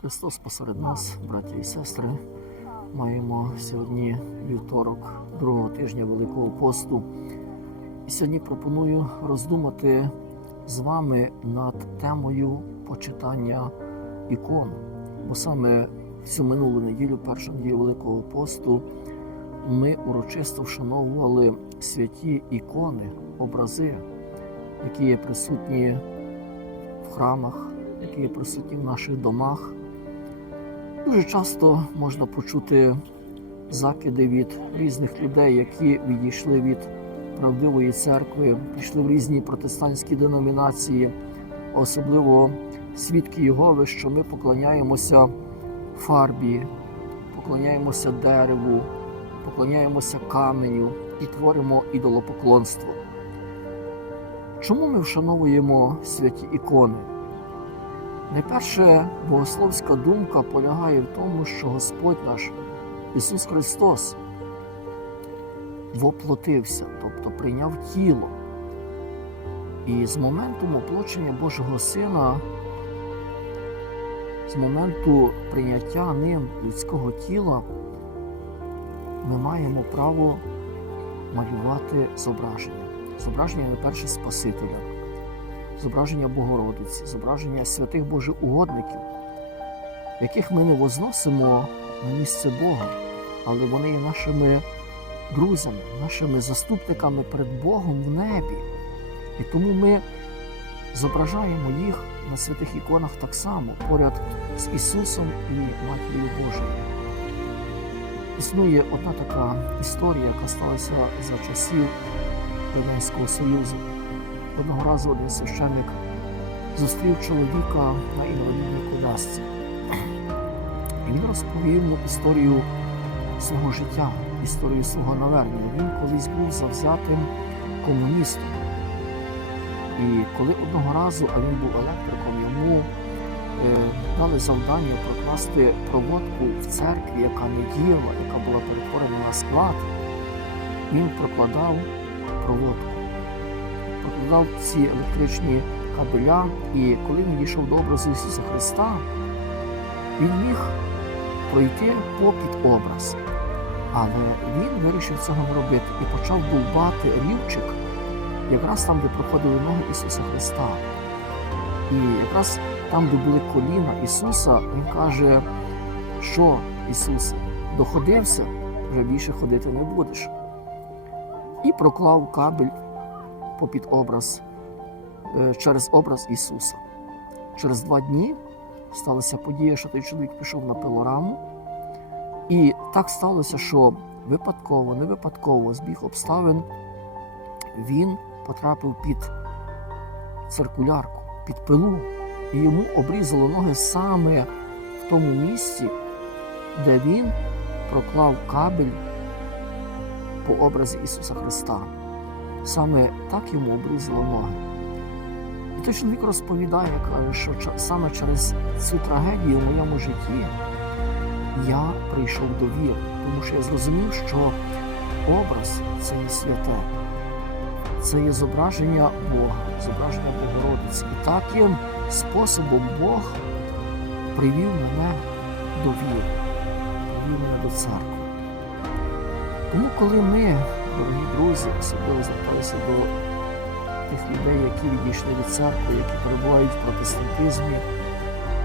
Христос посеред нас, браття і сестри. Маємо сьогодні вівторок другого тижня Великого посту. І сьогодні пропоную роздумати з вами над темою почитання ікон. Бо саме цю минулу неділю, першу неділю Великого посту, ми урочисто вшановували святі ікони, образи, які є присутні в храмах, які є присутні в наших домах. Дуже часто можна почути закиди від різних людей, які відійшли від правдивої церкви, пішли в різні протестантські деномінації, особливо свідки Єгови, що ми поклоняємося фарбі, поклоняємося дереву, поклоняємося каменю і творимо ідолопоклонство. Чому ми вшановуємо святі ікони? Найперше богословська думка полягає в тому, що Господь наш Ісус Христос воплотився, тобто прийняв тіло. І з моменту оплочення Божого Сина, з моменту прийняття ним людського тіла, ми маємо право малювати зображення. Зображення найперше Спасителя зображення Богородиці, зображення святих Божих угодників, яких ми не возносимо на місце Бога, але вони є нашими друзями, нашими заступниками перед Богом в небі. І тому ми зображаємо їх на святих іконах так само, поряд з Ісусом і Матір'ю Божою. Існує одна така історія, яка сталася за часів Радянського Союзу. Одного разу один священник зустрів чоловіка на інвалідній колясці. І він розповів йому історію свого життя, історію свого навернення. Він колись був завзятим комуністом. І коли одного разу, а він був електриком, йому е, дали завдання прокласти проводку в церкві, яка не діяла, яка була перетворена на склад, він прокладав проводку прокладав ці електричні кабеля, і коли він дійшов до образу Ісуса Христа, він міг пройти попід образ. Але він вирішив цього не робити і почав довбати рівчик якраз там, де проходили ноги Ісуса Христа. І якраз там, де були коліна Ісуса, Він каже, що Ісус доходився, вже більше ходити не будеш. І проклав кабель попід образ е, через образ Ісуса. Через два дні сталася подія, що той чоловік пішов на пилораму, і так сталося, що випадково, не випадково, збіг обставин, він потрапив під циркулярку, під пилу, і йому обрізало ноги саме в тому місці, де він проклав кабель по образі Ісуса Христа. Саме так йому обрізало ноги. І той чоловік розповідає, каже, що саме через цю трагедію в моєму житті я прийшов до віри, тому що я зрозумів, що образ це є святе, це є зображення Бога, зображення Богородиці. І таким способом Бог привів мене до віри, привів мене до церкви. Тому, коли ми, дорогі друзі, особливо звертаюся до тих людей, які відійшли від церкви, які перебувають в протестантизмі,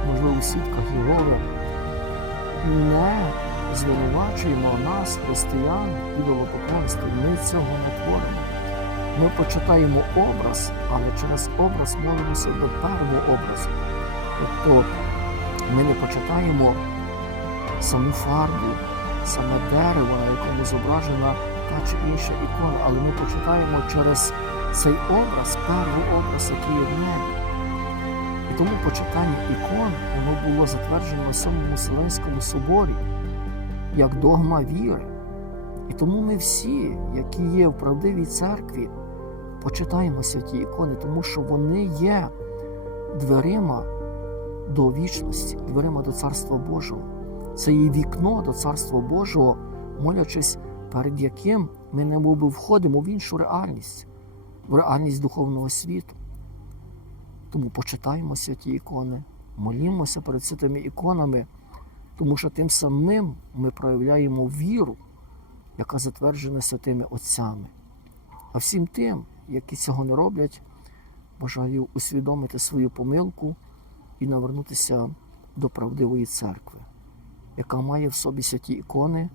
можливо, у свідках Єгови, не звинувачуємо нас, християн, ідолопоклонстві. Ми цього не творимо. Ми почитаємо образ, але через образ молимося до первого образу. Тобто ми не почитаємо саму фарбу, саме дерево, на якому зображена та чи інша ікона, але ми почитаємо через цей образ, перший образ, який є в небі. І тому почитання ікон воно було затверджено на Сьомому Вселенському соборі як догма віри. І тому ми всі, які є в правдивій церкві, почитаємо святі ікони, тому що вони є дверима до вічності, дверима до Царства Божого. Це є вікно до Царства Божого, молячись, перед яким ми немовби входимо в іншу реальність, в реальність духовного світу. Тому почитаємо святі ікони, Молімося перед святими іконами, тому що тим самим ми проявляємо віру, яка затверджена святими Отцями. А всім тим, які цього не роблять, бажаю усвідомити свою помилку і навернутися до правдивої церкви, яка має в собі святі ікони,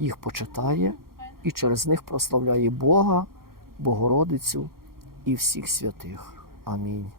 їх почитає і через них прославляє Бога, Богородицю і всіх святих. Амінь.